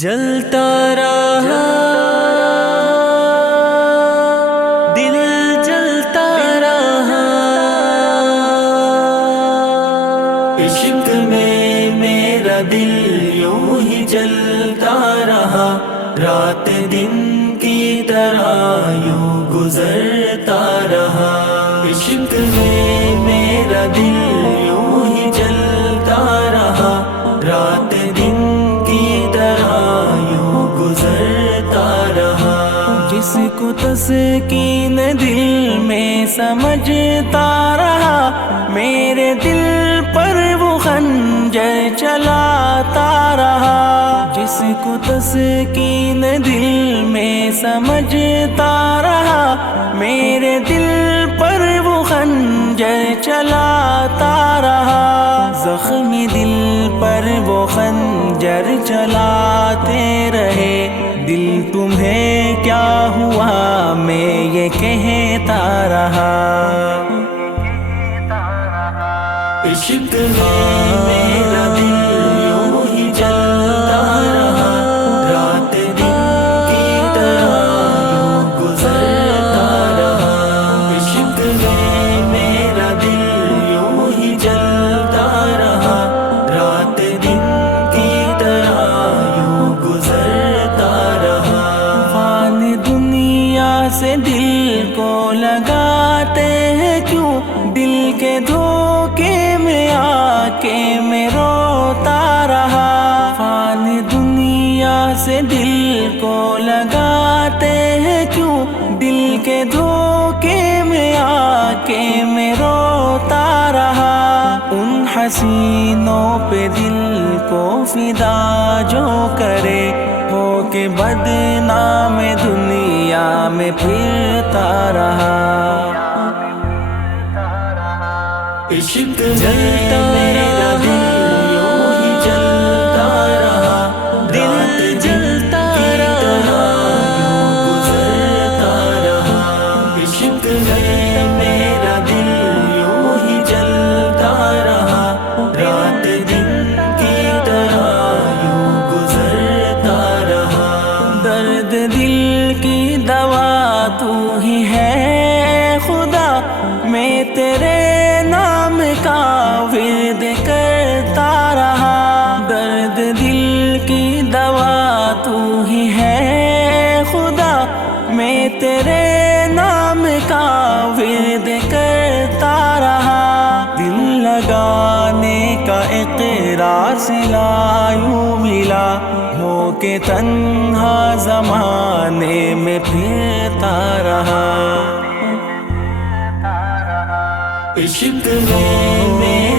جلتا رہا دل، جلتا رہا عشق میں میرا دل یوں ہی جلتا رہا، رات دن کی طرح یوں گزرتا رہا۔ عشق میں میرا دل یوں ہی جلتا رہا، رات دن کی طرح یوں گزرتا رہا۔ جس کو تسکین دل میں سمجھتا رہا، میرے دل پر وہ خنجر چلاتا رہا۔ جس کو تسکین دل میں سمجھتا رہا، میرے دل پر وہ خنجر چلاتا رہا۔ زخمی دل پر وہ خنجر چلاتے رہے، دل تمہیں کیا ہوا میں یہ کہتا رہا۔ عشق میں میرا دل یوں ہی جلتا رہا، رات دن کی طرح یوں گزرتا رہا۔ عشق میں میرا دل یوں ہی جلتا رہا، رات دن کی طرح یوں گزرتا رہا۔ فانی دنیا سے دل کو لگاتے ہیں کیوں، دل کے دھوکے میں آ کے میں روتا رہا۔ فانی دنیا سے دل کو لگاتے ہیں کیوں، دل کے دھوکے میں آ کے میں روتا رہا۔ ان حسینوں پہ دل کو فدا جو کرے، ہو کے بدنام دنیا میں پھرتا رہا۔ عشق جلتا میرا دل یوں ہی جلتا رہا، دل جلتا رہا یوں گزرتا رہا۔ عشق میں میرا دل یوں ہی جلتا رہا، رات دن کی طرح یوں گزرتا رہا۔ درد دل کی دوا تو ہی ہے خدا، میں تیرے نام کا ورد کرتا رہا۔ درد دل کی دوا تو ہی ہے خدا، میں تیرے نام کا ورد کرتا رہا۔ دل لگانے کا اقرار سلا یوں ملا، ہو کے تنہا زمانے میں پھرتا رہا۔ عشق میں